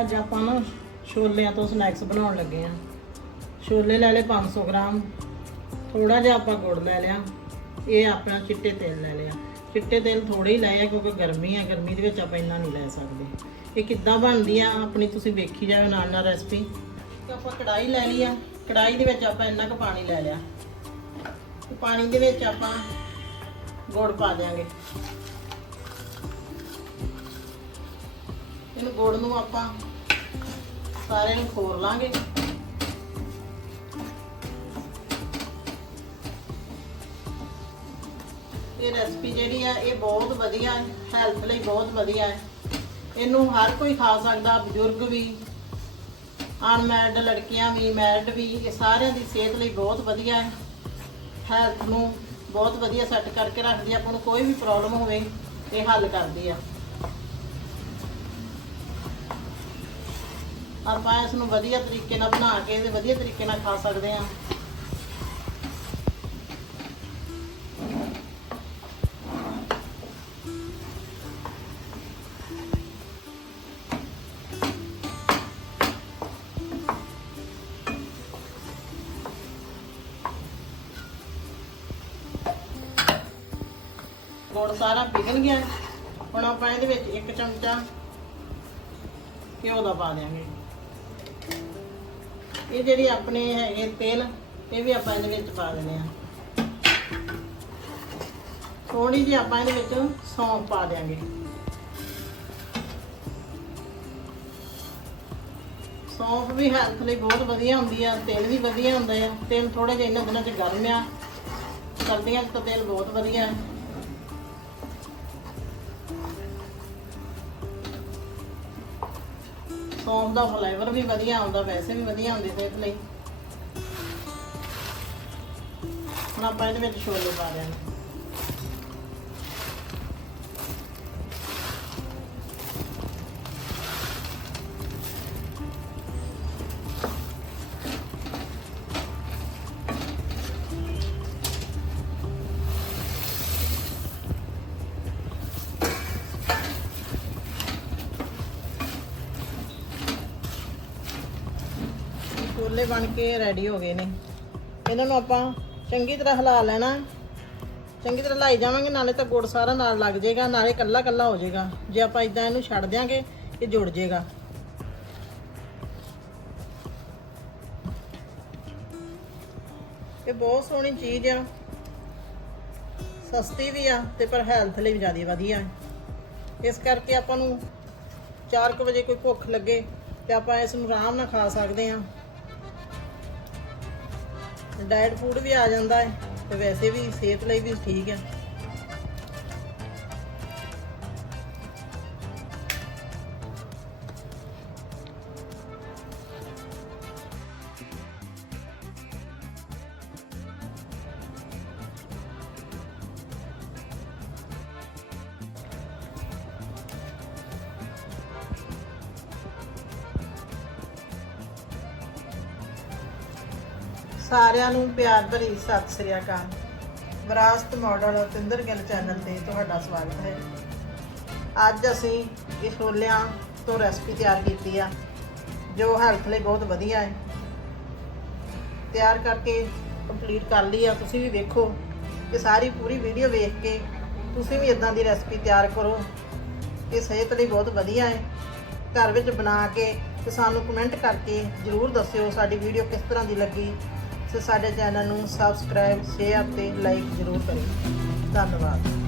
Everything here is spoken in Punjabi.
ਅੱਜ ਆਪਾਂ ਨਾ ਛੋਲਿਆਂ ਤੋਂ ਸਨੈਕਸ ਬਣਾਉਣ ਲੱਗੇ ਆ ਛੋਲੇ ਲੈ ਲਏ 500 ਗ੍ਰਾਮ। ਥੋੜਾ ਜਿਹਾ ਆਪਾਂ ਗੁੜ ਲੈ ਲਿਆ। ਇਹ ਆਪਣਾ ਚਿੱਟੇ ਤੇਲ ਲੈ ਲਿਆ। ਚਿੱਟੇ ਤੇਲ ਥੋੜੇ ਹੀ ਲਏ ਆ ਕਿਉਂਕਿ ਗਰਮੀ ਆ। ਗਰਮੀ ਦੇ ਵਿੱਚ ਆਪਾਂ ਇੰਨਾ ਨਹੀਂ ਲੈ ਸਕਦੇ। ਇਹ ਕਿੱਦਾਂ ਬਣਦੀ ਆ ਆਪਣੀ ਤੁਸੀਂ ਵੇਖੀ ਜਾਓ ਨਾਲ ਨਾਲ ਰੈਸਪੀ ਆਪਾਂ ਕੜਾਈ ਲੈ ਲਈ ਆ। ਕੜਾਈ ਦੇ ਵਿੱਚ ਆਪਾਂ ਇੰਨਾ ਕੁ ਪਾਣੀ ਲੈ ਲਿਆ। ਤੇ ਪਾਣੀ ਦੇ ਵਿੱਚ ਆਪਾਂ ਗੁੜ ਪਾ ਦਿਆਂਗੇ। ਇਹਨੂੰ ਗੁੜ ਨੂੰ ਆਪਾਂ ਸਾਰੇ ਨੂੰ ਖੋਰ ਲਾਂਗੇ। ਇਹ ਰੈਸਪੀ ਜਿਹੜੀ ਆ, ਇਹ ਬਹੁਤ ਵਧੀਆ ਹੈਲਥ ਲਈ ਬਹੁਤ ਵਧੀਆ ਹੈ। ਇਹਨੂੰ ਹਰ ਕੋਈ ਖਾ ਸਕਦਾ, ਬਜ਼ੁਰਗ ਵੀ ਅਨਮੈਰਿਡ ਲੜਕੀਆਂ ਵੀ ਮੈਰਿਡ ਵੀ, ਇਹ ਸਾਰਿਆਂ ਦੀ ਸਿਹਤ ਲਈ ਬਹੁਤ ਵਧੀਆ ਹੈ। ਹੈਲਥ ਨੂੰ ਬਹੁਤ ਵਧੀਆ ਸੈੱਟ ਕਰਕੇ ਰੱਖਦੀ ਆ, ਆਪਾਂ ਨੂੰ ਕੋਈ ਵੀ ਪ੍ਰੋਬਲਮ ਹੋਵੇ, ਇਹ ਹੱਲ ਕਰਦੀ ਆ। ਆਪਾਂ ਇਸ ਨੂੰ ਵਧੀਆ ਤਰੀਕੇ ਨਾਲ ਬਣਾ ਕੇ ਤੇ ਵਧੀਆ ਤਰੀਕੇ ਨਾਲ ਖਾ ਸਕਦੇ ਹਾਂ ਗੁੜ ਸਾਰਾ ਪਿਘਲ ਗਿਆ। ਹੁਣ ਆਪਾਂ ਇਹਦੇ ਵਿੱਚ ਇੱਕ ਚਮਚਾ ਘਿਓ ਦਾ ਪਾ ਦਿਆਂਗੇ। ਇਹ ਜਿਹੜੀ ਆਪਣੇ ਹੈਗੇ ਤੇਲ, ਇਹ ਵੀ ਆਪਾਂ ਇਹਦੇ ਵਿੱਚ ਪਾ ਦਿੰਦੇ ਆ ਥੋੜੀ ਜਿਹੀ ਆਪਾਂ ਇਹਦੇ ਵਿੱਚ ਸੌਂਫ ਪਾ ਦਿਆਂਗੇ। ਸੌਂਫ ਵੀ ਹੈਲਥ ਲਈ ਬਹੁਤ ਵਧੀਆ ਹੁੰਦੀ ਆ, ਤੇਲ ਵੀ ਵਧੀਆ ਹੁੰਦਾ ਆ। ਤੇਲ ਥੋੜਾ ਜਿਹਾ ਇਹਨਾਂ ਦਿਨਾਂ 'ਚ ਗਰਮ ਆ। ਸਰਦੀਆਂ 'ਚ ਤਾਂ ਤੇਲ ਬਹੁਤ ਵਧੀਆ। ਹੈ ਸੌਂਫ ਦਾ ਫਲੇਵਰ ਵੀ ਵਧੀਆ ਆਉਂਦਾ ਵੈਸੇ ਵੀ ਵਧੀਆ ਹੁੰਦੀ ਸਿਹਤ ਲਈ। ਹੁਣ ਆਪਾਂ ਇਹਦੇ ਵਿੱਚ ਛੋਲੇ ਪਾ ਦੇਣਾ। ਛੋਲੇ ਬਣ ਕੇ ਰੈਡੀ ਹੋ ਗਏ ਨੇ। ਇਹਨਾਂ ਨੂੰ ਆਪਾਂ ਚੰਗੀ ਤਰ੍ਹਾਂ ਹਿਲਾ ਲੈਣਾ। ਚੰਗੀ ਤਰ੍ਹਾਂ ਹਿਲਾਈ ਜਾਵਾਂਗੇ, ਨਾਲੇ ਤਾਂ ਗੁੜ ਸਾਰਾ ਨਾਲ ਲੱਗ ਜਾਏਗਾ, ਨਾਲੇ ਕੱਲਾ ਕੱਲਾ ਹੋ ਜਾਏਗਾ। ਜੇ ਆਪਾਂ ਇਦਾਂ ਇਹਨੂੰ ਛੱਡ ਦਿਆਂਗੇ, ਇਹ ਜੁੜ ਜਾਏਗਾ। ਇਹ ਬਹੁਤ ਸੋਹਣੀ ਚੀਜ਼ ਆ। ਸਸਤੀ ਵੀ ਆ ਤੇ ਪਰ ਹੈਲਥ ਲਈ ਵੀ ਜ਼ਿਆਦਾ ਵਧੀਆ ਇਸ ਕਰਕੇ ਆਪਾਂ ਨੂੰ 4:00 ਵਜੇ ਕੋਈ ਭੁੱਖ ਲੱਗੇ ਤੇ ਆਪਾਂ ਇਸ ਨੂੰ ਆਰਾਮ ਨਾਲ ਖਾ ਸਕਦੇ ਹਾਂ। ਡਾਈਟ ਫੂਡ ਵੀ ਆ ਜਾਂਦਾ ਹੈ ਤੇ ਵੈਸੇ ਵੀ ਸਿਹਤ ਲਈ ਵੀ ਠੀਕ ਹੈ। ਸਾਰਿਆਂ ਨੂੰ ਪਿਆਰ ਭਰੀ ਸਤਿ ਸ੍ਰੀ ਅਕਾਲ। ਵਿਰਾਸਤ ਮਾਡਲ ਤਿੰਦਰ ਗਿੱਲ ਚੈਨਲ ਤੇ ਤੁਹਾਡਾ ਸਵਾਗਤ ਹੈ। ਅੱਜ ਅਸੀਂ ਇਹ ਛੋਲਿਆਂ ਤੋਂ ਰੈਸਪੀ ਤਿਆਰ ਕੀਤੀ ਆ, ਜੋ ਹੈਲਥ ਲਈ ਬਹੁਤ ਵਧੀਆ ਹੈ। ਤਿਆਰ ਕਰਕੇ ਕੰਪਲੀਟ ਕਰ ਲਈ ਆ। ਤੁਸੀਂ ਵੀ ਵੇਖੋ ਕਿ ਸਾਰੀ ਪੂਰੀ ਵੀਡੀਓ ਵੇਖ ਕੇ ਤੁਸੀਂ ਵੀ ਇਦਾਂ ਦੀ ਰੈਸਪੀ ਤਿਆਰ ਕਰੋ। ਇਹ ਸਿਹਤ ਲਈ ਬਹੁਤ ਵਧੀਆ ਹੈ। ਘਰ ਵਿੱਚ ਬਣਾ ਕੇ ਤੇ ਸਾਨੂੰ ਕਮੈਂਟ ਕਰਕੇ ਜਰੂਰ ਦੱਸਿਓ ਸਾਡੀ ਵੀਡੀਓ ਕਿਸ ਤਰ੍ਹਾਂ ਦੀ ਲੱਗੀ। ਤੇ ਸਾਡੇ ਚੈਨਲ ਨੂੰ ਸਬਸਕ੍ਰਾਈਬ ਸ਼ੇਅਰ ਤੇ ਲਾਈਕ ਜਰੂਰ ਕਰਿਓ। ਧੰਨਵਾਦ।